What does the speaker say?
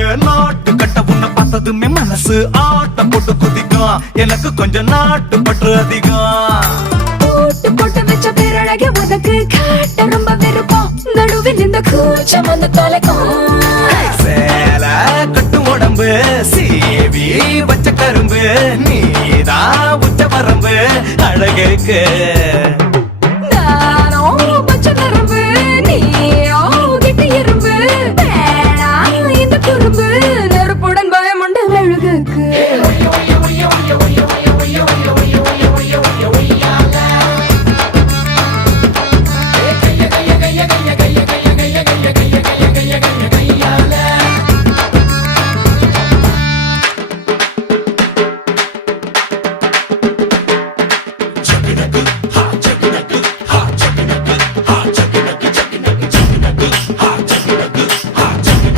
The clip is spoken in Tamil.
ஏன் நாட்டு கட்ட உன்னை பார்த்ததுமே மனசு ஆட்டம் போட்டு குதிக்கும். எனக்கு கொஞ்சம் நாட்டு பற்று அதிகம். போட்டு போட்டு வச்ச பேரழக உனக்கு காட்ட ரொம்ப விருப்பம். நடுவில் இந்த கூச்சம் வந்து தொலைக்கும். சேல கட்டு உடம்பு சீவி வச்ச கரும்பு நீதான் உச்ச வரம்பு அழகுக்கு